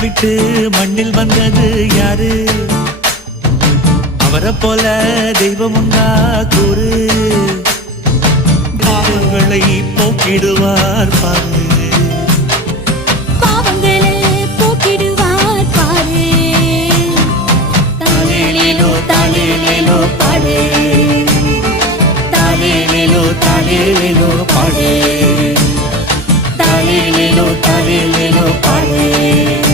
விட்டு மண்ணில் வந்தது யாரு? அவரை போல தெய்வம் உண்டா கூறு? பாவங்களை போக்கிடுவார் பாரு, பாவங்களை போக்கிடுவார் பாரு. தாலேலேலோ தாலேலேலோ பாடு, தாலேலேலோ தாலேலேலோ பாடு, தாலேலேலோ தாலேலேலோ பாடு.